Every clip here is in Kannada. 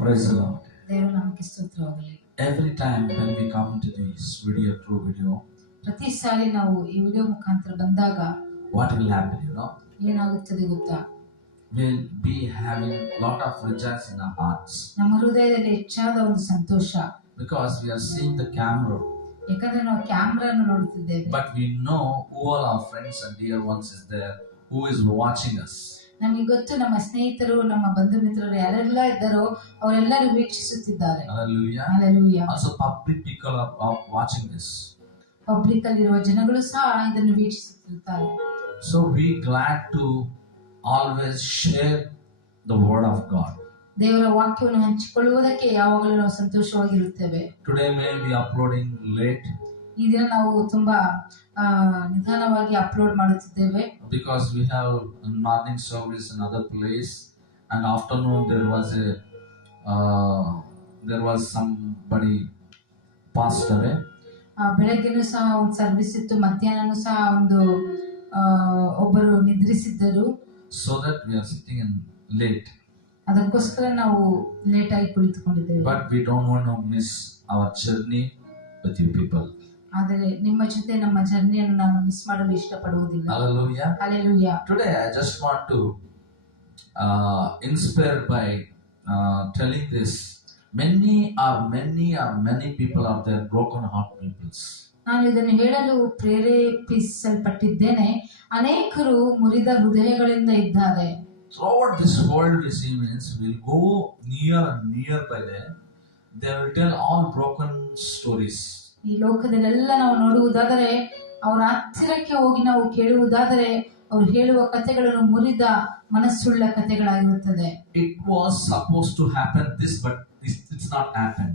Praise the Lord. ದೇವರ ನಾಮಕ್ಕೆ ಸ್ತೋತ್ರವಾಗಲಿ. Every time when we come to this video, through video, ಪ್ರತಿ ಸಾರಿ ನಾವು ಈ ವಿಡಿಯೋ ಮುಖಾಂತರ ಬಂದಾಗ what will happen, ಏನಾಗುತ್ತದೆ ಗೊತ್ತಾ? we'll be having lot of rejoice in our hearts. ನಮ್ಮ ಹೃದಯದಲ್ಲಿ ಹೆಚ್ಚಾದ ಒಂದು ಸಂತೋಷ. Because we are seeing the camera. ಯಾಕಂದ್ರೆ ನಾವು ಕ್ಯಾಮೆರಾನ ನೋಡುತ್ತಿದ್ದೇವೆ. But we know who all our friends and dear ones is there, who is watching us. ನಮಗೆ ಗೊತ್ತು ನಮ್ಮ ಸ್ನೇಹಿತರು, ನಮ್ಮ ಬಂಧು ಮಿತ್ರರು ಯಾರೆಲ್ಲ ಇದ್ದಾರೋ ಅವರೆಲ್ಲರೂ ವೀಕ್ಷಿಸುತ್ತಿದ್ದಾರೆ. Hallelujah. Hallelujah. Also public people are watching this. Public ಅಲ್ಲಿರುವ ಜನಗಳು ಸಹ ಇದನ್ನು ವೀಕ್ಷಿಸುತ್ತಿರುತ್ತಾರೆ. So we glad to always share the word of God. ದೇವರ ವಾಕ್ಯವನ್ನು ಹಂಚಿಕೊಳ್ಳುವುದಕ್ಕೆ ಯಾವಾಗಲೂ ನಾವು ಸಂತೋಷವಾಗಿರುತ್ತೇವೆ. Today may be uploading late. ಈ ದಿನ ನಾವು ತುಂಬಾ ನಿಧಾನವಾಗಿ ಅಪ್ಲೋಡ್ ಮಾಡುತ್ತಿದ್ದೇವೆ. Because we have a morning service in other place, and afternoon there was somebody passed away. ಬೆಳಗ್ಗೆನೂ ಸಹ ಒಂದು ಸರ್ವಿಸ್ ಇತ್ತು, ಮಧ್ಯಾಹ್ನನೂ ಸಹ ಒಂದು ಒಬ್ಬರು ನಿದ್ರಿಸಿದ್ದರು. So that we are sitting in late. ಅದಕ್ಕೋಸ್ಕರ ನಾವು ಲೇಟ್ ಆಗಿ ಕುಳಿತುಕೊಂಡಿದ್ದೇವೆ. But we don't want to miss our journey with you people. ಆದರೆ ನಿಮ್ಮ ಜೊತೆ ನಮ್ಮ ಜರ್ನಿಯನ್ನು ನಾನು ಮಿಸ್ ಮಾಡಲು ಇಷ್ಟಪಡುವುದಿಲ್ಲ. Hallelujah. Hallelujah. Today I just want to inspire by telling this. Many people are there, broken heart peoples. ನಾನು ಇದನ್ನು ಹೇಳಲು ಪ್ರೇರೇಪಿಸಲ್ಪಟ್ಟಿದ್ದೇನೆ. ಅನೇಕರು ಮುರಿದ ಹೃದಯಗಳಿಂದ ಇದ್ದಾರೆ. Throughout this world we see means we'll go near and near by there. They will tell all broken stories. ಈ ಲೋಕದಲ್ಲೆಲ್ಲ ನಾವು ನೋಡುವುದಾದರೆ, ಅವರ ಹತ್ತಿರಕ್ಕೆ ಹೋಗಿ ನಾವು ಕೇಳುವುದಾದರೆ, ಅವರು ಹೇಳುವ ಕಥೆಗಳನ್ನು ಮುರಿದ ಮನಸ್ಸುಳ್ಳ ಕಥೆಗಳಾಗಿರುತ್ತದೆ. It was supposed to happen this, but it's not happened.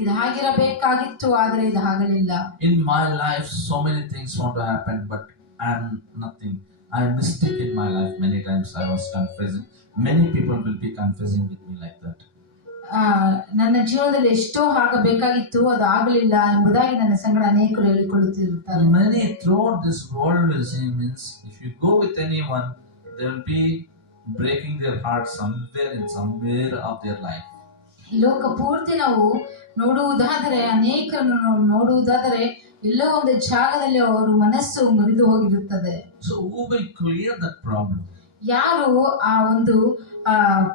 ಇದು ಆಗಿರಬೇಕಾಗಿತ್ತು, ಆದರೆ ಇದು ಆಗಲಿಲ್ಲ. In my life so many things want to happen, but I'm nothing. I mistake in my life many times. I was confessing. Many people will be confessing with me like that. ನನ್ನ ಜೀವನದಲ್ಲಿ ಎಷ್ಟೋ ಆಗಬೇಕಾಗಿತ್ತು, ಅದು ಆಗಲಿಲ್ಲ ಎಂಬುದಾಗಿ ನನ್ನ ಸಂಗಡ ಅನೇಕರು ಹೇಳಿಕೊಳ್ಳುತ್ತಿರುತ್ತಾರೆ. Many throughout this world will see means if you go with anyone, they will be breaking their heart somewhere of their life. ಈ ಲೋಕ ಪೂರ್ತಿ ನಾವು ನೋಡುವುದಾದರೆ, ಅನೇಕರನ್ನು ನೋಡುವುದಾದರೆ, ಎಲ್ಲೋ ಒಂದು ಜಾಗದಲ್ಲಿ ಅವರ ಮನಸ್ಸು ಮುರಿದು ಹೋಗಿರುತ್ತದೆ. So who will clear that problem? ಯಾರು ಆ ಒಂದು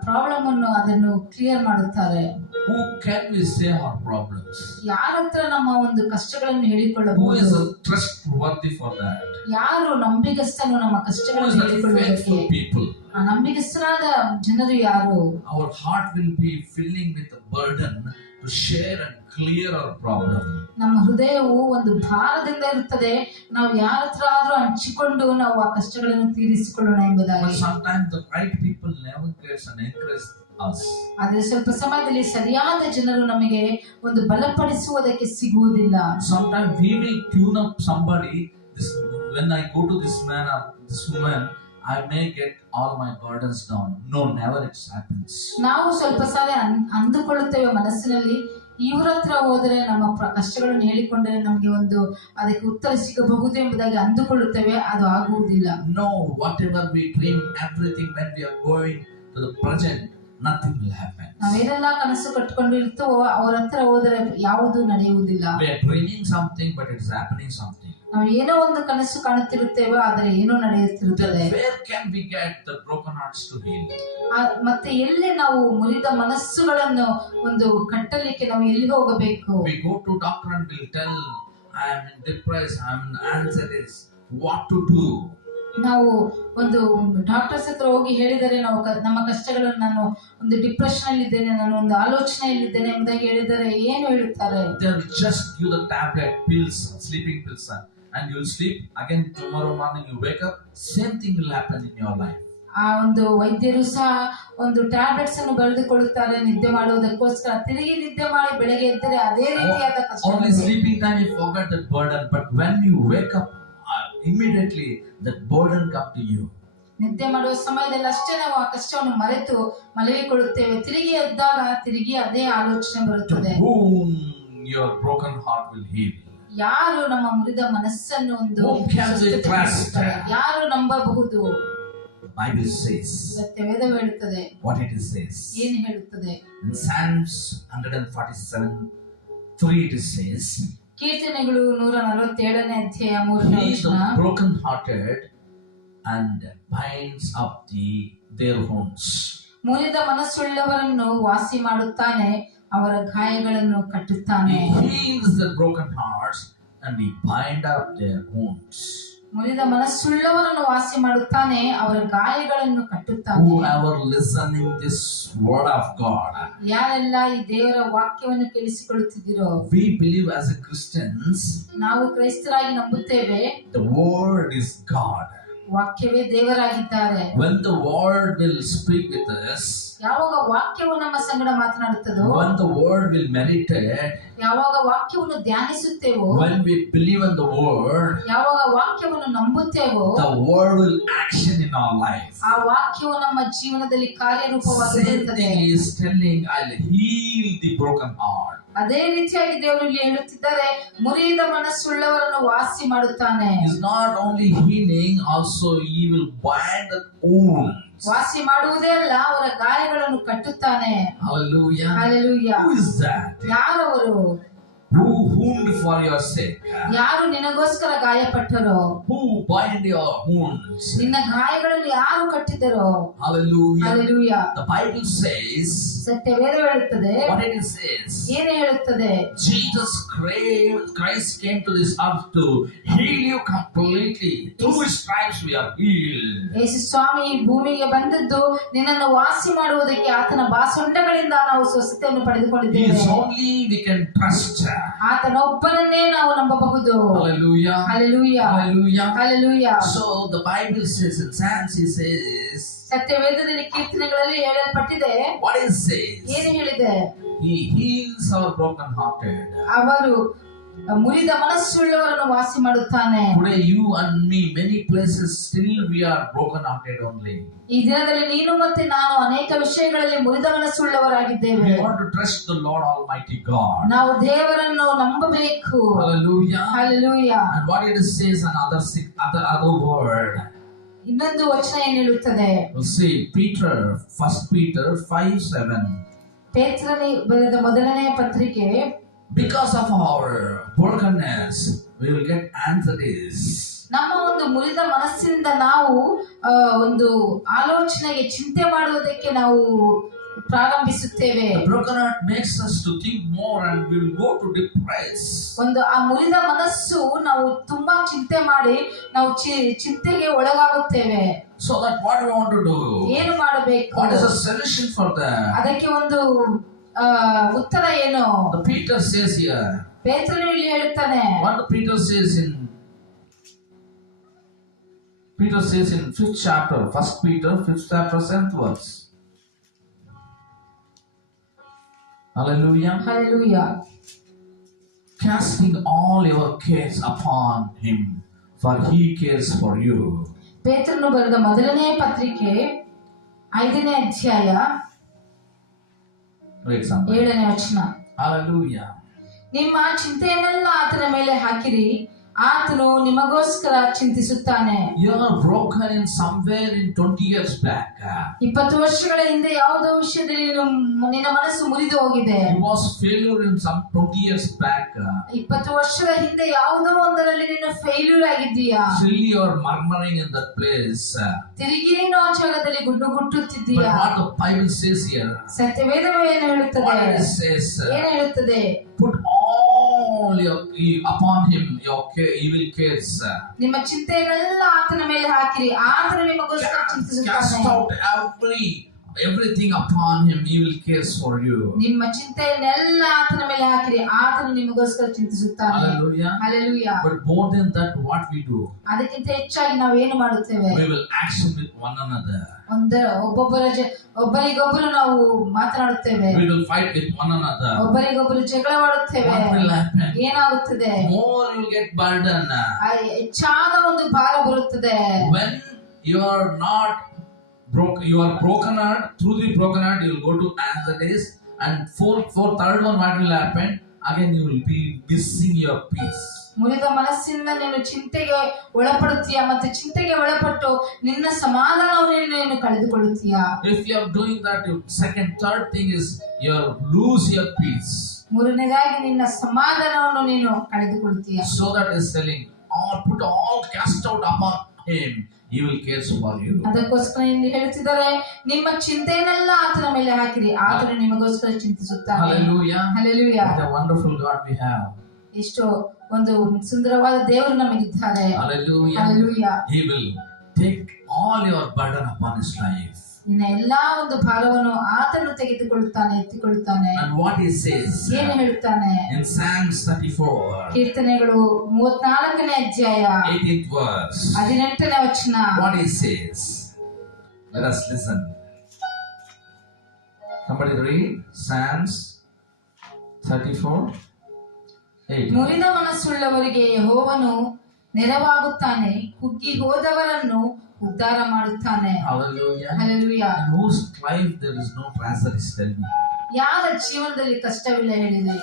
ಪ್ರಾಬ್ಲಮ್ ಅನ್ನು ಅದನ್ನು ಕ್ಲಿಯರ್ ಮಾಡುತ್ತಾರೆ? Who can we say our problems? ಯಾರ ಹತ್ರ ನಮ್ಮ ಒಂದು ಕಷ್ಟಗಳನ್ನು Who ಹೇಳಿಕೊಳ್ಳಬಹುದು? is trustworthy for that? ಯಾರು ನಂಬಿಗಸ್ತನು ನಮ್ಮ Who ಕಷ್ಟಗಳನ್ನು is the ಹೇಳಿಕೊಳ್ಳುವುದಕ್ಕೆ? faithful people? ಆ ನಂಬಿಗಸ್ತರಾದ ಜನರು ಯಾರು? Our heart will be filling with a burden to share and clear our problem. ನಮ್ಮ ಹೃದಯವು ಒಂದು ಭಾರದಿಂದ ಇರುತ್ತದೆ. ನಾವು ಯಾರ ಹತ್ರ ಆದ್ರೂ ಹಂಚಿಕೊಂಡು ನಾವು ಆ ಕಷ್ಟಗಳನ್ನು ತೀರಿಸಿಕೊಳ್ಳೋಣ ಎಂಬುದಾಗಿ. But sometimes the right people never gets and encourage us. ಆದ್ರೆ ಸ್ವಲ್ಪ ಸಮಯದಲ್ಲಿ ಸರಿಯಾದ ಜನರು ನಮಗೆ ಒಂದು ಬಲಪಡಿಸುವುದಕ್ಕೆ ಸಿಗುವುದಿಲ್ಲ. Sometimes we may tune up somebody. When I go to this man or this woman, I may get all my burdens down. No, never it happens. ನಾವು ಸ್ವಲ್ಪ ಸಾರಿ ಅಂದುಕೊಳ್ಳುತ್ತೇವೆ ಮನಸ್ಸಿನಲ್ಲಿ, ಇವರ ಹತ್ರ ಹೋದರೆ ನಮ್ಮ ಕಷ್ಟಗಳನ್ನು ಹೇಳಿಕೊಂಡರೆ ನಮಗೆ ಒಂದು ಅದಕ್ಕೆ ಉತ್ತರ ಸಿಗಬಹುದು ಎಂಬುದಾಗಿ ಅಂದುಕೊಳ್ಳುತ್ತೇವೆ. ಅದು ಆಗುವುದಿಲ್ಲ. No, whatever we dream, everything, when we are going to the present, nothing will happen. ನಾವೇನೆಲ್ಲ ಕನಸು ಕಟ್ಟಿಕೊಂಡಿರ್ತೇವೋ ಅವರ ಹತ್ರ ಹೋದರೆ ಯಾವುದು ನಡೆಯುವುದಿಲ್ಲ. We are dreaming something, but it is happening something. ನಾವು ಏನೋ ಒಂದು ಕನಸು ಕಾಣುತ್ತಿರುತ್ತೇವೆ, ಆದರೆ ಏನೋ ನಡೆಯುತ್ತಿರುತ್ತದೆ. Where can we get the broken hearts to heal? ಮತ್ತೆ ಎಲ್ಲಿ ನಾವು ಮುರಿದ ಮನಸ್ಸುಗಳನ್ನು ಒಂದು ಕಟ್ಟಲಿಕ್ಕೆ ನಾವು ಎಲ್ಲಿ ಹೋಗಬೇಕು? We go to doctor and will tell, I am depressed, I am anxious, what to do? ನಾವು ಒಂದು ಡಾಕ್ಟರ್ಸ್ ಹತ್ರ ಹೋಗಿ ಹೇಳಿದರೆ, ನಾವು ನಮ್ಮ ಕಷ್ಟಗಳನ್ನು, ನಾನು ಒಂದು ಡಿಪ್ರೆಷನ್ ಅಲ್ಲಿ ಇದ್ದೇನೆ, ನಾನು ಒಂದು ಆಲೋಚನೆಯಲ್ಲಿದ್ದೇನೆ ಎಂಬುದಾಗಿ ಹೇಳಿದರೆ ಏನು ಹೇಳುತ್ತಾರೆ? They will just give the tablet, pills, sleeping pills, and you will sleep. Again tomorrow morning you wake up, same thing will happen in your life. ಆ ಒಂದು ವೈದ್ಯರು ಸಹ ಒಂದು ಟ್ಯಾಬ್ಲೆಟ್ಸ್ ಅನ್ನು ಬರೆದುಕೊಳ್ಳುತ್ತಾರೆ ನಿದ್ದೆ ಮಾಡುವುದಕ್ಕೋಸ್ಕರ. ತಿರುಗಿ ನಿದ್ದೆ ಮಾಡಿ ಬೆಳಗ್ಗೆ ಎದ್ದರೆ ಅದೇ ರೀತಿಯಾದ ಕಷ್ಟ. Only sleeping time you forget that burden, but when you wake up, immediately that burden come to you. ನಿದ್ದೆ ಮಾಡುವ ಸಮಯದಲ್ಲಿ ಅಷ್ಟೇ ನಾವು ಆ ಕಷ್ಟವನ್ನು ಮರೆತು ಮಲಗಿಕೊಳ್ಳುತ್ತೇವೆ. ತಿರುಗಿ ಎದ್ದಾಗ ತಿರುಗಿ ಅದೇ ಆಲೋಚನೆ ಬರುತ್ತದೆ. Whom your broken heart will heal. ಯಾರು ನಮ್ಮ ಮುರಿದ ಮನಸ್ಸನ್ನು ಒಂದು ಯಾರು ನಂಬಬಹುದು? Bible says. ಸತ್ಯವೇದವು ಹೇಳುತ್ತದೆ. What it says. ಏನು ಹೇಳುತ್ತದೆ? In Psalms 147:3 it says. ಕೀರ್ತನೆಗಳು 147ನೇ ಅಧ್ಯಾಯ 3ನೇ He is ವಚನ. the broken-hearted and binds up their wounds. ಮುರಿದ ಮನಸ್ಸುಳ್ಳವರನ್ನು ವಾಸಿ ಮಾಡುತ್ತಾನೆ, ಅವರ ಗಾಯಗಳನ್ನು ಕಟ್ಟುತ್ತಾನೆ. He heals the broken hearts and he bind up their wounds. ಮುರಿದ ಮನಸ್ಸುಳ್ಳವರನ್ನು ವಾಸಿ ಮಾಡುತ್ತಾನೆ, ಅವರ ಗಾಯಗಳನ್ನು ಕಟ್ಟುತ್ತಾನೆ. Whoever listening this word of God, ಯಾರೆಲ್ಲ ಈ ದೇವರ ವಾಕ್ಯವನ್ನು ಕೇಳಿಸಿಕೊಳ್ಳುತ್ತಿದ್ದೀರೋ, we believe as a Christians, ನಾವು ಕ್ರೈಸ್ತರಾಗಿ ನಂಬುತ್ತೇವೆ, the word is God. ವಾಕ್ಯವೇ ದೇವರಾಗಿದ್ದಾರೆ. When the word will speak with us, ಯಾವಾಗ ವಾಕ್ಯವು ನಮ್ಮ ಸಂಗಡ ಮಾತನಾಡುತ್ತದೋ, when the word will meditate, ಯಾವಾಗ ವಾಕ್ಯವನ್ನು ಧ್ಯಾನಿಸುತ್ತೇವೋ, when we believe in the word, ಯಾವಾಗ ವಾಕ್ಯವನ್ನು ನಂಬುತ್ತೇವೋ, the word will action in our life. ಆ ವಾಕ್ಯವು ನಮ್ಮ ಜೀವನದಲ್ಲಿ ಕಾರ್ಯರೂಪವಾಗಿರುತ್ತದೆ. Same thing is telling, I'll heal the broken heart. ಅದೇ ರೀತಿಯಾಗಿ ದೇವರು ಇಲ್ಲಿ ಹೇಳುತ್ತಿದ್ದಾರೆ, ಮುರಿದ ಮನಸ್ಸುಳ್ಳವರನ್ನು ವಾಸಿ ಮಾಡುತ್ತಾನೆ. He's not only healing, also he will bind the wounds. ವಾಸಿ ಮಾಡುವುದೇ ಅಲ್ಲ, ಅವರ ಗಾಯಗಳನ್ನು ಕಟ್ಟುತ್ತಾನೆ. Hallelujah. Hallelujah. Who is that? ಯಾರವರು? Who wound for your sake? ಯಾರು ನಿನಗೋಸ್ಕರ ಗಾಯಪಟ್ಟರೋ? Who bind your wounds? ನಿನ್ನ ಗಾಯಗಳನ್ನು ಯಾರು ಕಟ್ಟಿದರೋ? Hallelujah. Hallelujah. The Bible says, ಸತ್ಯವೇದ ಹೇಳುತ್ತದೆ. what it says? ಏನು ಹೇಳುತ್ತದೆ? Jesus Christ came to this earth to heal you completely. Through his stripes we are healed. ಯೇಸು ಸ್ವಾಮಿ ಈ ಭೂಮಿಗೆ ಬಂದದ್ದು ನಿನ್ನನ್ನು ವಾಸಿ ಮಾಡುವುದಕ್ಕೆ. ಆತನ ಬಾಸೊಂಡಗಳಿಂದ ನಾವು ಸ್ವಸ್ಥತೆಯನ್ನು He ಪಡೆದುಕೊಂಡಿದ್ದೇವೆ. is only we can trust. ಆತನೊಬ್ಬನನ್ನೇ ನಾವು ನಂಬಬಹುದು. Hallelujah. Hallelujah. Hallelujah. Hallelujah. So the Bible says in Psalms, he says, ಸತ್ಯವೇದದಲ್ಲಿ ಕೀರ್ತನೆಗಳಲ್ಲಿ ಹೇಳಲ್ಪಟ್ಟಿದೆ. what it says? ಏನು ಹೇಳಿದೆ? He heals our broken hearted. ಅವರು ಮುರಿದ ಮನಸ್ಸುಳ್ಳವರನ್ನು ವಾಸಿ ಮಾಡುತ್ತಾನೆ. Today you and me, many places still we are broken hearted only. ಈ ದಿನದಲ್ಲಿ ನೀನು ಮತ್ತೆ ನಾನು ಅನೇಕ ವಿಷಯಗಳಲ್ಲಿ ಮುರಿದ ಮನಸ್ಸುಳ್ಳವರಾಗಿದ್ದೇವೆ. We want to trust the Lord Almighty God. ನಾವು ದೇವರನ್ನು ನಂಬಬೇಕು. Hallelujah. Hallelujah. And what it says another word. ಇನ್ನೊಂದು ವಚನ ಏನು ಹೇಳುತ್ತದೆ? We'll see Peter, 1 Peter 5:7. ಪೇತ್ರನೇ ಬರೆದ ಮೊದಲನೆಯ ಪತ್ರಿಕೆ, because of our brokenness we will get anxieties. ನಮ್ಮ ಒಂದು ಮುರಿದ ಮನಸ್ಸಿನಿಂದ ನಾವು ಒಂದು ಆಲೋಚನೆಗೆ ಚಿಂತೆ ಮಾಡುವುದಕ್ಕೆ ನಾವು ಪ್ರಾರಂಭಿಸುತ್ತೇವೆ. The broken heart makes us to think more and we will go to depress. ಒಂದು ಆ ಮುರಿದ ಮನಸ್ಸು ನಾವು ತುಂಬಾ ಚಿಂತೆ ಮಾಡಿ ನಾವು ಚಿಂತೆಗೆ ಒಳಗಾಗುತ್ತೇವೆ. So that what we want to do? ಏನು ಮಾಡಬೇಕು? What is the solution for that? ಅದಕ್ಕೆ ಒಂದು ಉತ್ತರ ಏನು? The Peter says here. ಪೇತ್ರನು ಇಲ್ಲಿ ಹೇಳುತ್ತಾನೆ. What Peter says in 5th chapter, 1 Peter 5th chapter 7th verse. Hallelujah. Hallelujah. Casting all your cares upon him, for he cares for you. ಪೇತ್ರನು ಬರೆದ ಮೊದಲನೆಯ ಪತ್ರಿಕೆ 5ನೇ ಅಧ್ಯಾಯ 7ನೇ ವಚನ. Hallelujah. ನಿಮ್ಮ ಚಿಂತೆಯನ್ನೆಲ್ಲ ಆತನ ಮೇಲೆ ಹಾಕಿರಿ, ಆತನು ನಿಮಗೋಸ್ಕರ ಚಿಂತಿಸುತ್ತಾನೆ. You are broken in somewhere in 20 years back. 20 ವರ್ಷಗಳ ಹಿಂದೆ ಯಾವುದೋ ವಿಷಯದಲ್ಲಿ ನಿನ್ನ ಮನಸ್ಸು ಮುರಿದು ಹೋಗಿದೆ. You was failure in some 20 years back. 20 ವರ್ಷದ ಹಿಂದೆ ಯಾವುದೋ ಒಂದರಲ್ಲಿ ನೀನು failure ಆಗಿದ್ದೀಯಾ. Still you are murmuring in that place. ತಿರುಗಿ ನೀನು ಆ ಜಾಗದಲ್ಲಿ ಗುಟ್ಟುಗುಟ್ಟುತ್ತಿದ್ದೀಯಾ. But what the Bible says here. ಸತ್ಯವೇದವು ಏನು ಹೇಳುತ್ತದೆ? What it says. ಏನು ಹೇಳುತ್ತದೆ? Put all upon him your evil cares. ನಿಮ್ಮ ಚಿಂತೆಯನ್ನೆಲ್ಲ ಆತನ ಮೇಲೆ ಹಾಕಿರಿ, ಆತನು ನಿಮಗೋಸ್ಕರ ಚಿಂತಿಸುತ್ತಾನೆ. Cast out everything upon him, evil cares for you. ನಿಮ್ಮ ಚಿಂತೆಯನ್ನೆಲ್ಲ ಆತನ ಮೇಲೆ ಹಾಕಿರಿ, ಆತನು ನಿಮಗೋಸ್ಕರ ಚಿಂತಿಸುತ್ತಾನೆ. Hallelujah. Hallelujah. But more than that, what we do? ಅದಕ್ಕಿಂತ ಹೆಚ್ಚಾಗಿ ನಾವು ಏನು ಮಾಡುತ್ತೇವೆ? We will action with one another. ಒಬ್ಬರಿಗೊಬ್ಬರು ನಾವು ಮಾತನಾಡುತ್ತೇವೆ. We will fight with one another. ಒಬ್ಬರಿಗೊಬ್ಬರು ಜಗಳವಾಡುತ್ತೇವೆ. What will happen? ಏನಾಗುತ್ತದೆ? More you will get burden. ಹೆಚ್ಚಾದ ಒಂದು ಭಾರ ಬರುತ್ತದೆ. When you are not you are broken heart. Through the broken heart, you will go to anxieties. And third one, what will happen? again you will be missing your peace. ಮುರಿದ ಮನಸ್ಸಿನಿಂದ ನೀನು ಚಿಂತೆಗೆ ಒಳಪಡುತ್ತೀಯ ಮತ್ತು ಚಿಂತೆಗೆ ಒಳಪಟ್ಟು ನಿನ್ನ ಸಮಾಧಾನವನ್ನು ನೀನು ಕಳೆದುಕೊಳ್ಳುತ್ತೀಯ. If you are doing that, second, third thing is you lose your peace. ಮೂರನೇದಾಗಿ ನಿನ್ನ ಸಮಾಧಾನವನ್ನು ನೀನು ಕಳೆದುಕೊಳ್ಳುತ್ತೀಯ. So that is telling, put all cast out upon him, he will care for you. ಅದಕ್ಕೋಸ್ಕರ ಇಲ್ಲಿ ಹೇಳುತ್ತಿದ್ದಾರೆ, ನಿಮ್ಮ ಚಿಂತೆಯನ್ನೆಲ್ಲ ಆತನ ಮೇಲೆ ಹಾಕಿರಿ, ಆತನು ನಿಮಗೋಸ್ಕರ ಚಿಂತಿಸುತ್ತಾನೆ. Hallelujah. Hallelujah. What a wonderful God we have. ಎಷ್ಟೋ ಒಂದು ಸುಂದರವಾದ ದೇವರು ನಮಗಿದ್ದಾರೆ. Hallelujah. Hallelujah. He will take all your burden upon his life. ನಿನ್ನ ಎಲ್ಲಾ ಒಂದು ಭಾರವನ್ನು ಆತನು ತೆಗೆದುಕೊಳ್ಳುತ್ತಾನೆ, ಎತ್ತಿಕೊಳ್ಳುತ್ತಾನೆ. And what he says ಏನು ಹೇಳುತ್ತಾನೆ in Psalms 34, ಕೀರ್ತನೆಗಳು 34ನೇ ಅಧ್ಯಾಯ 18th verse, 18ನೇ ವಚನ. what he says, let us listen. Somebody read Psalms 34:8. ಮುರಿದ ಮನಸ್ಸುಳ್ಳವರಿಗೆ ಯೆಹೋವನು ನೆರವಾಗುತ್ತಾನೆ, ಕುಗ್ಗಿ ಹೋದವರನ್ನು ಉದ್ಧಾರ ಮಾಡುತ್ತಾನೆ. Hallelujah. Hallelujah. In whose life there is no tragedy, tell me. ಯಾರ ಜೀವನದಲ್ಲಿ ಕಷ್ಟವಿಲ್ಲ ಹೇಳಿದೆ?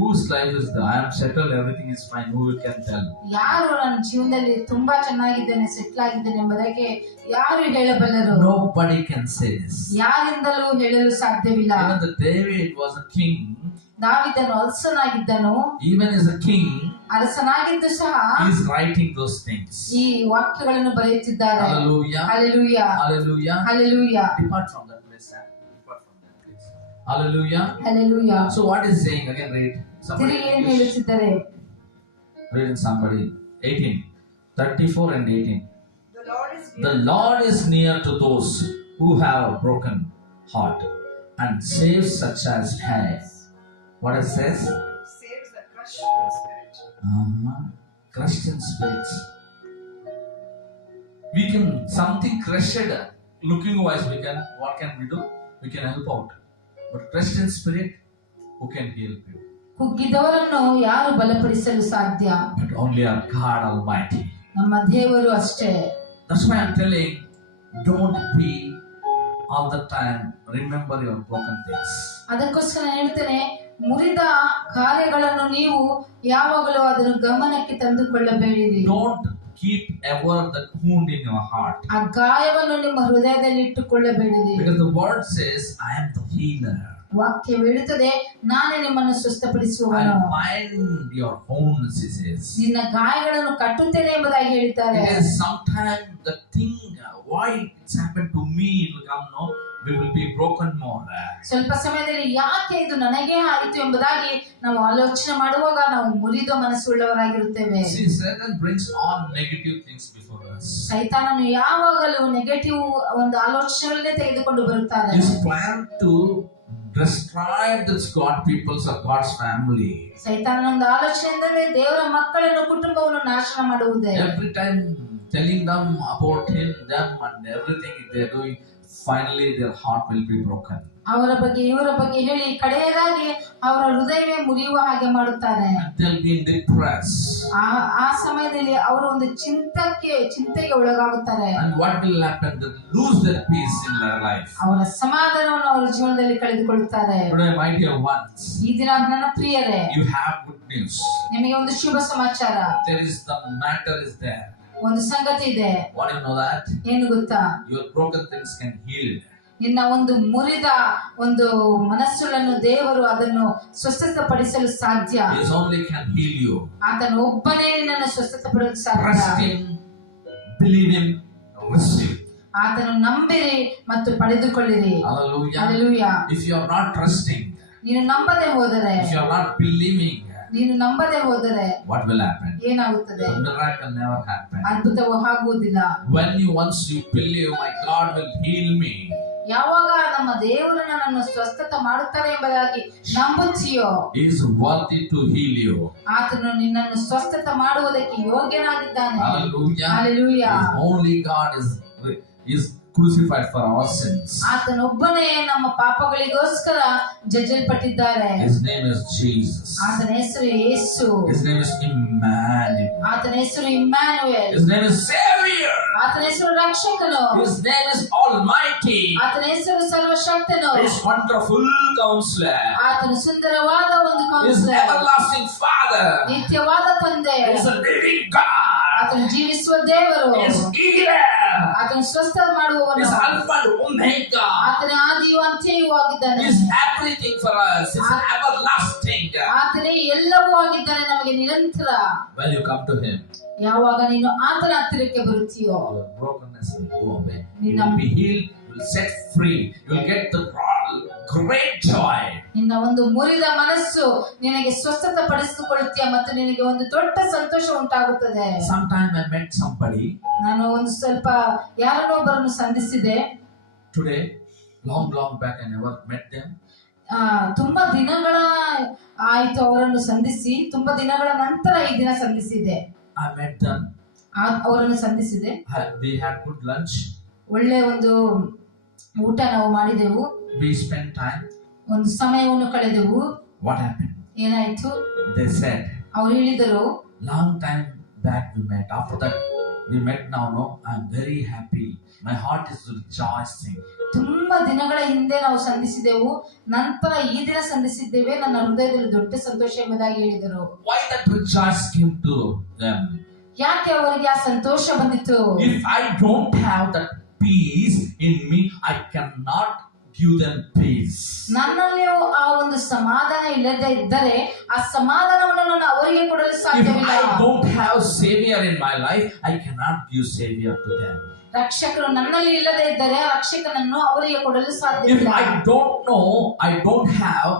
Whose life is the I am settled, everything is fine, who can tell? ಯಾರು ನನ್ನ ಜೀವನದಲ್ಲಿ ತುಂಬಾ ಚೆನ್ನಾಗಿದ್ದೇನೆ, ಸೆಟ್ಲ್ ಆಗಿದ್ದೇನೆ ಎಂಬುದಕ್ಕೆ ಯಾರು ಹೇಳಬಲ್ಲರು? Nobody can say this. ಯಾರಿಂದಲೂ ಹೇಳಲು ಸಾಧ್ಯವಿಲ್ಲ. Even the David was a king. ದಾವೀದನು ಅರಸನಾಗಿದ್ದನು. Even as a king, ಅರಸನಾಗಿದ್ದು ಸಹ he is writing those things. ಈ ವಾಕ್ಯಗಳನ್ನು ಬರೆಯುತ್ತಿದ್ದಾರೆ. Hallelujah. Hallelujah. Hallelujah. Hallelujah. Depart from that place. Depart from that place. Hallelujah. Hallelujah. So what is saying? Again read. ತಿರುಗಿ ಏನು ಹೇಳುತ್ತಿದ್ದಾರೆ? Read in somebody 18, 34 and 18. The Lord is near to those who have a broken heart and saves such as have. What it says? Saves the crushed in spirit. Crushed in spirits. We can something crushed looking wise. What can we do? We can help out. But crushed in spirit, who can help you? ಕುಗ್ಗಿದವರನ್ನು ಯಾರು ಬಲಪಡಿಸಲು ಸಾಧ್ಯ? But only our God Almighty. ನಮ್ಮ ದೇವರು ಅಷ್ಟೇ. That's why I'm telling, don't be all the time remember your broken things. ಅದಕ್ಕೋಸ್ಕರ ಹೇಳ್ತೇನೆ, ಮುರಿದ ಕಾರ್ಯಗಳನ್ನು ನೀವು ಯಾವಾಗಲೂ ಅದನ್ನು ಗಮನಕ್ಕೆ ತಂದುಕೊಳ್ಳಬೇಡಿರಿ. Don't keep ever that wound in your heart. ಆ ಗಾಯವನ್ನು ನಿಮ್ಮ ಹೃದಯದಲ್ಲಿ ಇಟ್ಟುಕೊಳ್ಳಬೇಡಿರಿ. Because the word says, I am the healer. ವಾಕ್ಯ ಹೇಳುತ್ತದೆ, ನಾನೇ ನಿಮ್ಮನ್ನು ಸ್ವಸ್ಥಪಡಿಸುವವನು. I bind your wounds, he says. ನಿನ್ನ ಗಾಯಗಳನ್ನು ಕಟ್ಟುತ್ತೇನೆ ಎಂಬುದಾಗಿ ಹೇಳಿದ್ದಾರೆ. It is sometimes the thing, why it's happened to me, it will come, no, we will be broken more. ಸ್ವಲ್ಪ ಸಮಯದಲ್ಲಿ ಯಾಕೆ ಇದು ನನಗೇ ಆಯಿತು ಎಂಬುದಾಗಿ ನಾವು ಆಲೋಚನೆ ಮಾಡುವಾಗ ನಾವು ಮುರಿದ ಮನಸ್ಸುಳ್ಳವರಾಗಿರುತ್ತೇವೆ. See, Satan brings all negative things before us. ಸೈತಾನನು ಯಾವಾಗಲೂ ನೆಗೆಟಿವ್ ಒಂದು ಆಲೋಚನೆಗಳನ್ನೇ ತೆಗೆದುಕೊಂಡು ಬರುತ್ತಾನೆ. His plan to destroy this God peoples or God's family. ಸೈತಾನನ ಒಂದು ಆಲೋಚನೆಯಿಂದಲೇ ದೇವರ ಮಕ್ಕಳನ್ನು ಕುಟುಂಬವನ್ನು ನಾಶನ ಮಾಡುವುದೇ. Every time telling them about him, them and everything they are doing, finally their heart will be broken. ಅವರ ಬಗ್ಗೆ ಇವರ ಬಗ್ಗೆ ಹೇಳಿ ಕಡೆಯದಾಗಿ ಅವರ ಹೃದಯವೇ ಮುರಿಯುವ ಹಾಗೆ ಮಾಡುತ್ತಾರೆ. They'll be depressed. ಆ ಸಮಯದಲ್ಲಿ ಅವರು ಒಂದು ಚಿಂತೆಗೆ ಒಳಗಾಗುತ್ತಾರೆ. And what will happen? They'll lose their peace in their life. ಅವರ ಸಮಾಧಾನವನ್ನು ಅವರ ಜೀವನದಲ್ಲಿ ಕಳೆದುಕೊಳ್ಳುತ್ತಾರೆ. Today, my dear ones, ಈ ದಿನ ನನ್ನ ಪ್ರಿಯರೇ, you have good news. ನಿಮಗೆ ಒಂದು ಶುಭ ಸಮಾಚಾರ. There is the matter is there. ಒಂದು ಸಂಗತಿ ಇದೆ. What do you know that? ಏನು ಗೊತ್ತಾ? Your broken things can heal. ನಿನ್ನ ಒಂದು ಮುರಿದ ಒಂದು ಮನಸ್ಸುಗಳನ್ನು ದೇವರು ಅದನ್ನು ಸ್ವಸ್ಥಪಡಿಸಲು ಸಾಧ್ಯ. He only can heal you. ಆತನು ಒಬ್ಬನೇ ನಿನ್ನನ್ನು ಸ್ವಸ್ಥಪಡಿಸಲು ಸಾಧ್ಯ. Trust him, believe him, receive. ಆತನು ನಂಬಿರಿ ಮತ್ತು ಪಡೆದುಕೊಳ್ಳಿರಿ. Hallelujah. Hallelujah. If you are not trusting, ನೀನು ನಂಬದೆ ಹೋದರೆ, if you are not believing, ನೀನು ನಂಬದೆ ಹೋದರೆ what will happen? ಏನಾಗುತ್ತದೆ? The miracle never happen. ಅದ್ಭುತವು ಆಗುವುದಿಲ್ಲ. Once you believe, my God will heal me. ಯಾವಾಗ ನಮ್ಮ ದೇವರು ನನ್ನನ್ನು ಸ್ವಸ್ಥತೆ ಮಾಡುತ್ತಾರೆ ಎಂಬುದಾಗಿ ನಂಬುತ್ತೀಯೋ, He is worthy to heal you. ಆತನು ನಿನ್ನನ್ನು ಸ್ವಸ್ಥತೆ ಮಾಡುವುದಕ್ಕೆ ಯೋಗ್ಯನಾಗಿದ್ದಾನೆ. Hallelujah. Hallelujah. Only God is crucified for our sins. ಆತನೊಬ್ಬನೇ ನಮ್ಮ ಪಾಪಗಳಿಗೋಸ್ಕರ ಜಜ್ಜಲ್ಪಟ್ಟಿದ್ದಾರೆ. His name is Jesus. ಆತನ ಹೆಸರು ಯೇಸು. His name is Emmanuel. ಆತನ ಹೆಸರು ಇಮ್ಯಾನುವೇಲ್. His name is Savior. ಆತನ ಹೆಸರು ರಕ್ಷಕನು. His name is Almighty. ಆತನ ಹೆಸರು ಸರ್ವಶಕ್ತನು. His wonderful Counselor. ಆತನು ಸುಂದರವಾದ ಒಂದು His ಕೌನ್ಸಿಲರ್. everlasting Father. ನಿತ್ಯವಾದ ತಂದೆ. He is a living God. ಆತನು ಜೀವಿಸುವ ದೇವರು. He is healer. ಆತನು ಸ್ವಸ್ಥ ಮಾಡುವವನು. He is Alpha and Omega. ಆತನ ಆದಿಯೂ ಅಂತ್ಯವೂ ಆಗಿದ್ದಾನೆ. He is everything for us. He is everlasting. ಆತನೇ ಎಲ್ಲವೂ ಆಗಿದ್ದಾನೆ ನಮಗೆ ನಿರಂತರ. When you come to Him, ಯಾವಾಗ ನೀನು ಆತನ ಹತ್ತಿರಕ್ಕೆ ಬರುತ್ತೀಯೋ your brokenness will go away. You ನಿನ್ನ will be healed. You will set free. You will get the great joy. ನಿನ್ನ ಒಂದು ಮುರಿದ ಮನಸ್ಸು ನಿನಗೆ ಸ್ವಸ್ಥತೆ ಪಡಿಸಿಕೊಳ್ಳುತ್ತೀಯ ಮತ್ತು ನಿನಗೆ ಒಂದು ದೊಡ್ಡ ಸಂತೋಷ ಉಂಟಾಗುತ್ತದೆ. Sometime I met somebody. ನಾನು ಒಂದು ಸ್ವಲ್ಪ ಯಾರನ್ನೊಬ್ಬರನ್ನು ಸಂಧಿಸಿದೆ. Today, long back, I never met them. ತುಂಬಾ ದಿನಗಳ ಆಯ್ತು ಅವರನ್ನು ಸಂಧಿಸಿ. ತುಂಬಾ ದಿನಗಳ ನಂತರ ಈ ದಿನ ಸಂಧಿಸಿದೆ. I met them. ಅವರನ್ನು ಸಂಧಿಸಿದೆ. We had good lunch. ಒಳ್ಳೆ ಒಂದು ಊಟ ನಾವು ಮಾಡಿದೆವು. We spent time. ಒಂದು ಸಮಯವನ್ನು ಕಳೆದೆವು. What happened? ಏನಾಯ್ತು? They said, ಅವ್ರು ಹೇಳಿದರು, long time back we met. After that we met now. No, I am very happy. My heart is rejoicing. ತುಂಬಾ ದಿನಗಳ ಹಿಂದೆ ನಾವು ಸಂಧಿಸಿದೆವು, ನಂತರ ಈ ದಿನ ಸಂಧಿಸಿದ್ದೇವೆ, ನನ್ನ ಹೃದಯದಲ್ಲಿ ದೊಡ್ಡ ಸಂತೋಷ ಎಂಬುದಾಗಿ ಹೇಳಿದರು. Why that rejoice came to them? ಯಾಕೆ ಅವರಿಗೆ ಆ ಸಂತೋಷ ಬಂದಿತ್ತು? If I don't have that peace in me, I cannot give them peace. ನನ್ನಲ್ಲಿ ಆ ಒಂದು ಸಮಾಧಾನ ಇಲ್ಲದೆ ಇದ್ದರೆ ಆ ಸಮಾಧಾನವನ್ನು ನಾನು ಅವರಿಗೆ ಕೊಡಲು ಸಾಧ್ಯವಿಲ್ಲ. If I don't have Savior in my life, I cannot give Savior to them. ರಕ್ಷಕರು ನನ್ನಲ್ಲಿ ಇಲ್ಲದೆ ಇದ್ದರೆ ರಕ್ಷಕನನ್ನು ಅವರಿಗೆ ಕೊಡಲು If ಸಾಧ್ಯವಿಲ್ಲ. I don't know, I don't have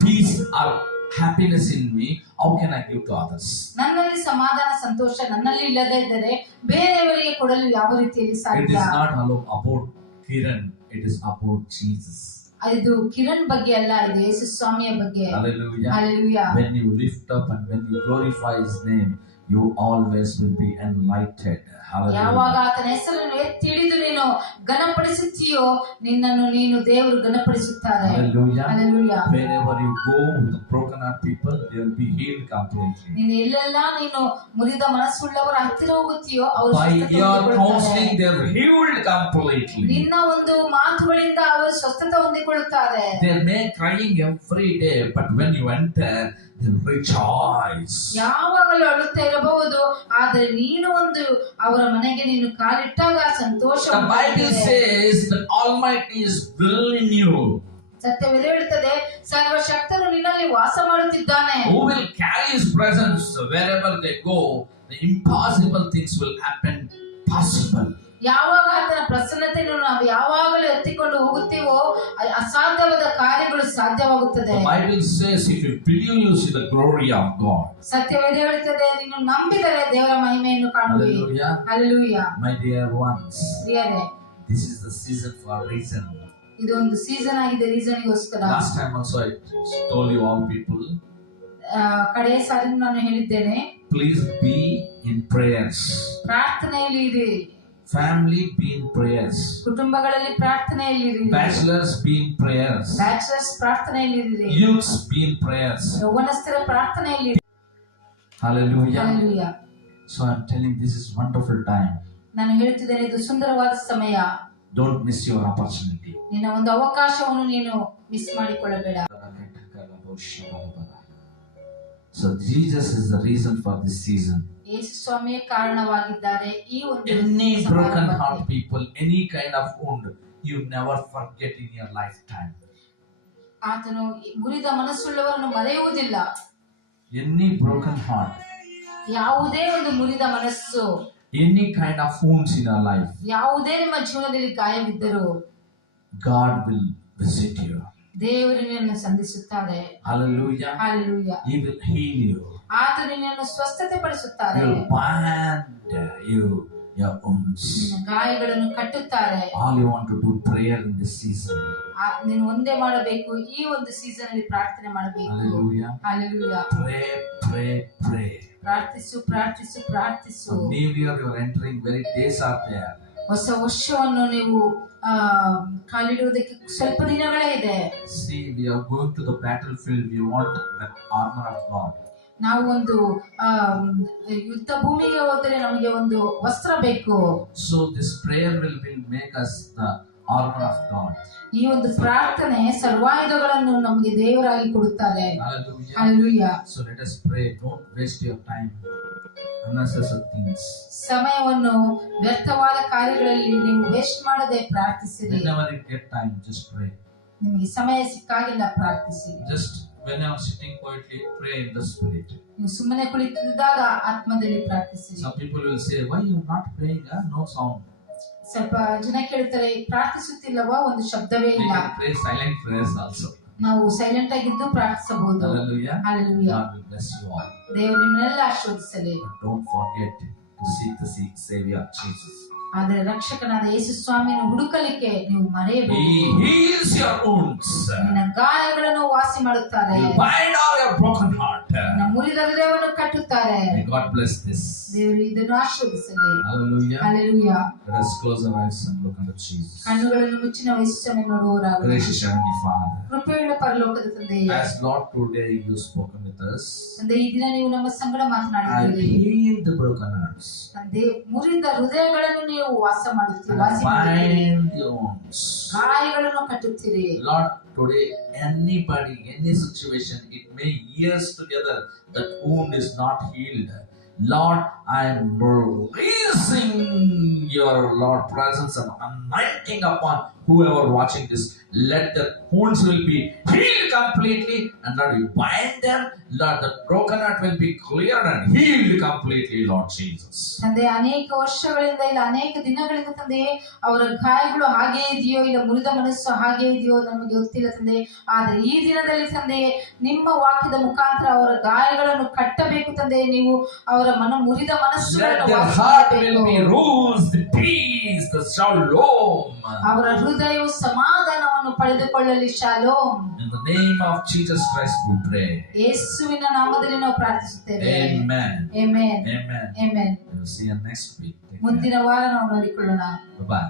peace or happiness in me, how can I give to others? ನನ್ನಲ್ಲಿ ಸಮಾಧಾನ ಸಂತೋಷ ನನ್ನಲ್ಲಿ ಇಲ್ಲದೆ ಇದ್ದರೆ ಬೇರೆಯವರಿಗೆ ಕೊಡಲು ಯಾವ ರೀತಿಯಲ್ಲಿ It ಸಾಧ್ಯ? is not about Kiran, it is about Jesus. ಇದು ಕಿರಣ್ ಬಗ್ಗೆ ಅಲ್ಲ, ಇದು ಯೇಸು ಸ್ವಾಮಿಯ ಬಗ್ಗೆ. Hallelujah. Hallelujah. When you lift up and when you glorify His name, you always will be enlightened. ಯಾವಾಗ ಆತನ ಹೆಸರನ್ನು ಎತ್ತಿ ಹಿಡಿದು ನೀನು ಘನಪಡಿಸುತ್ತೀಯೋ ನಿನ್ನನ್ನು ನೀನು ದೇವರು ಘನಪಡಿಸುತ್ತಾರೆ. Hallelujah. Hallelujah. Wherever you go with the broken heart people, they will be healed completely. ನೀನು ಎಲ್ಲೆಲ್ಲ ನೀನು ಮುರಿದ ಮನಸ್ಸುಳ್ಳವರ ಹತ್ತಿರ ಹೋಗುತ್ತೀಯೋ ಅವರು By ಸ್ವಸ್ಥತೆ your ಹೊಂದಿಕೊಳ್ಳುತ್ತಾರೆ. counseling, they are healed completely. ನಿನ್ನ ಒಂದು ಮಾತುಗಳಿಂದ ಅವರು ಸ್ವಸ್ಥತೆ ಹೊಂದಿಕೊಳ್ಳುತ್ತಾರೆ. They may crying every day, but when you enter, they rejoice. ಯಾವಾಗಲೂ ಅಳುತ್ತಾ ಇರಬಹುದು, ಆದರೆ ನೀನು ಒಂದು ಅವರ ಮನೆಗೆ ನೀನು ಕಾಲಿಟ್ಟಾಗ ಸಂತೋಷ. The Bible says that Almighty is dwelling in you. ಸತ್ಯವೇದ ಹೇಳುತ್ತದೆ, ಸರ್ವಶಕ್ತನು ನಿನ್ನಲ್ಲಿ ವಾಸ ಮಾಡುತ್ತಿದ್ದಾನೆ. Who will carry His presence wherever they go? The impossible things will happen possible. ಯಾವಾಗ ಆತನ ಪ್ರಸನ್ನತೆಯನ್ನು ನಾವು ಯಾವಾಗಲೂ ಎತ್ತಿಕೊಂಡು ಹೋಗುತ್ತೀವೋ ಅಸಾಧ್ಯವಾದ ಕಾರ್ಯಗಳು ಸಾಧ್ಯವಾಗುತ್ತದೆ. The Bible says, if you believe, you see the glory of God. ಸತ್ಯವೇದ ಹೇಳುತ್ತದೆ, ನೀನು ನಂಬಿದರೆ ದೇವರ ಮಹಿಮೆಯನ್ನು ಕಾಣುವೆ. Hallelujah. Hallelujah. My dear ones, ಪ್ರಿಯರೇ, this is the season for a reason. ಇದು ಒಂದು ಸೀಸನ್ ಆಗಿದೆ, ರೀಸನ್ಗೋಸ್ಕರ. Last time also I told you all people, ಕಡೆಯ ಸಾರಿ ನಾನು ಹೇಳಿದ್ದೇನೆ, please be in prayers. ಪ್ರಾರ್ಥನೆಯಲ್ಲಿ ಇರಿ. Family, be in prayers. ಕುಟುಂಬಗಳಲ್ಲಿ ಪ್ರಾರ್ಥನೆಯಲ್ಲಿ ಇರಿ. Bachelors, be in prayers. Bachelors ಪ್ರಾರ್ಥನೆಯಲ್ಲಿ ಇರಿ. Youths, be in prayers. ಯೌವನಸ್ಥರ ಪ್ರಾರ್ಥನೆಯಲ್ಲಿ ಇರಿ. Hallelujah. Hallelujah. So I'm telling, this is wonderful time. ನಾನು ಹೇಳ್ತಿದ್ದೇನೆ, ಇದು ಸುಂದರವಾದ ಸಮಯ. Don't miss your opportunity. ನಿನ್ನ ಒಂದು ಅವಕಾಶವನ್ನು ನೀನು ಮಿಸ್ ಮಾಡಿಕೊಳ್ಳಬೇಡ. So Jesus is the reason for this season. Yesu ಸ್ವಾಮಿಯೇ ಕಾರಣವಾಗಿದ್ದಾರೆ ಈ ಒಂದು Any broken ಸಮಾರಂಭಕ್ಕೆ. heart people, any kind of wound, you never forget in your lifetime. ಆತನು ಮುರಿದ ಮನಸ್ಸುಳ್ಳವರನ್ನು ಮರೆಯುವುದಿಲ್ಲ. Any broken heart, ಯಾವುದೇ ಒಂದು ಮುರಿದ ಮನಸ್ಸು, any kind of wounds in your life, ಯಾವುದೇ ನಿಮ್ಮ ಜೀವನದಲ್ಲಿ ಗಾಯವಿದ್ದರೂ God will visit you. ದೇವರು ನಿನ್ನನ್ನು ಸಂಧಿಸುತ್ತಾರೆ. Hallelujah. Hallelujah. He will heal you. ಆತನು ನಿನ್ನನ್ನು ಸ್ವಸ್ಥತೆ ಪಡಿಸುತ್ತಾರೆ. He will bind your wounds. ನಿನ್ನ ಗಾಯಗಳನ್ನು ಕಟ್ಟುತ್ತಾರೆ. All you want to do prayer in this season. ನೀನು ಒಂದೇ ಮಾಡಬೇಕು, ಈ ಒಂದು ಸೀಸನ್ ಅಲ್ಲಿ ಪ್ರಾರ್ಥನೆ ಮಾಡಬೇಕು. Hallelujah. Hallelujah. Pray. ಪ್ರಾರ್ಥಿಸು ಪ್ರಾರ್ಥಿಸು ಪ್ರಾರ್ಥಿಸು. New Year you are entering, very days are there. ಹೊಸ ವರ್ಷವನ್ನು ನೀವು ಕಾಲಿಡುವುದಕ್ಕೆ ಸ್ವಲ್ಪ ದಿನಗಳೇ ಇದೆ. See, we are going to the battlefield. We want the armor of God. ನಾವು ಒಂದು ಯುದ್ಧ ಭೂಮಿಗೆ ಹೋದರೆ ನಮಗೆ ಒಂದು ವಸ್ತ್ರ ಬೇಕು. So this prayer will make us the armor of God. ಈ ಒಂದು ಪ್ರಾರ್ಥನೆ ಸರ್ವಾಯುಧಗಳನ್ನು ನಮಗೆ ದೇವರಾಗಿ ಕೊಡುತ್ತಾರೆ. Hallelujah. Hallelujah. So let us pray. Don't waste your time. Unnecessary things. ಸಮಯವನ್ನು ವ್ಯರ್ಥವಾದ ಕಾರ್ಯಗಳಲ್ಲಿ ನೀವು ವೇಸ್ಟ್ ಮಾಡದೆ ಪ್ರಾರ್ಥಿಸಿರಿ. Whenever you get time, just pray. ನಿಮಗೆ ಸಮಯ ಸಿಕ್ಕಾಗೆಲ್ಲ ಪ್ರಾರ್ಥಿಸಿ. Just when you are sitting quietly, pray in the spirit. ನೀವು ಸುಮ್ಮನೆ ಕುಳಿತಿದ್ದಾಗ ಆತ್ಮದಲ್ಲಿ ಪ್ರಾರ್ಥಿಸಿರಿ. Some people will say, why you are not praying? No sound. ಸ್ವಲ್ಪ ಜನ ಕೇಳ್ತಾರೆ, ಪ್ರಾರ್ಥಿಸುತ್ತಿಲ್ಲವಾ, ಒಂದು ಶಬ್ದವೇ We ಇಲ್ಲ. can pray silent prayers also. ನಾವು ಸೈಲೆಂಟ್ ಆಗಿದ್ದು ಪ್ರಾರ್ಥಿಸಬಹುದು. Hallelujah. Hallelujah. God will bless you all. ದೇವರು ನಿಮ್ಮನ್ನೆಲ್ಲ ಆಶೀರ್ವದಿಸಲಿ. But don't forget to seek the Savior Jesus. ಆದರೆ ರಕ್ಷಕನಾದ ಯೇಸು ಸ್ವಾಮಿಯನ್ನು ಹುಡುಕಲಿಕ್ಕೆ ನೀವು ಮರೆಯಬೇಕು. He heals your wounds. ನಿನ್ನ ಗಾಯಗಳನ್ನು ವಾಸಿ ಮಾಡುತ್ತಾರೆ. He bind all your broken heart. ನಿನ್ನ ಮುರಿದ ಹೃದಯವನ್ನು ಕಟ್ಟುತ್ತಾರೆ. May God bless this. ದೇವರು ಇದನ್ನು ಆಶೀರ್ವದಿಸಲಿ. Hallelujah. Hallelujah. Let us close our eyes and look unto Jesus. ಕಣ್ಣುಗಳನ್ನು ಮುಚ್ಚಿ ನಾವು ಯೇಸುವನ್ನು ನೋಡುವವರಾಗೋಣ. Gracious Heavenly Father, ಕೃಪೆಯುಳ್ಳ ಪರಲೋಕದ ತಂದೆಯೇ, as Lord today you spoken with us, ತಂದೆ ಈ ದಿನ ನೀವು ನಮ್ಮ ಸಂಗಡ I ಮಾತನಾಡಿದ್ದೀರಿ. heal the broken hearts. ತಂದೆ ಮುರಿದ ಹೃದಯಗಳನ್ನು ನೀವು ವಾಸ ಮಾಡುತ್ತೀರಿ, And ವಾಸಿ ಮಾಡುತ್ತೀರಿ. bind the wounds. ಗಾಯಗಳನ್ನು ಕಟ್ಟುತ್ತೀರಿ. Lord, today anybody, any situation, it may years together, that wound is not healed. Lord, I am releasing your Lord presence and anointing upon whoever watching this. Let the wounds will be healed completely, and Lord, we bind them. Lord, the broken heart will be cleared and healed completely, Lord Jesus. ತಂದೆ ಅನೇಕ ವರ್ಷಗಳಿಂದ ಇಲ್ಲ ಅನೇಕ ದಿನಗಳಿಂದ ತಂದೆ ಅವರ ಗಾಯಗಳು ಹಾಗೆ ಇದೆಯೋ ಇಲ್ಲ ಮುರಿದ ಮನಸ್ಸು ಹಾಗೆ ಇದೆಯೋ ನಮಗೆ ಗೊತ್ತಿಲ್ಲ ತಂದೆ. ಆದ್ರೆ ಈ ದಿನದಲ್ಲಿ ತಂದೆ ನಿಮ್ಮ ವಾಕ್ಯದ ಮುಖಾಂತರ ಅವರ ಗಾಯಗಳನ್ನು ಕಟ್ಟಬೇಕು ತಂದೆ. ನೀವು ಅವರ ಮುರಿದ Let their heart will be rose, the peace, the shalom. ಅವರ ಹೃದಯವು ಸಮಾಧಾನವನ್ನು ಪಡೆದುಕೊಳ್ಳಲಿ. Shalom. In the name of Jesus Christ we pray. ಯೇಸುವಿನ ನಾಮದಲ್ಲಿ ನಾವು ಪ್ರಾರ್ಥಿಸುತ್ತೇವೆ. Amen. Amen. Amen. Amen. We'll see you next week. Take care. ಮುಂದಿನ ವಾರ ನಾವು ನೋಡಿಕೊಳ್ಳೋಣ. Bye-bye.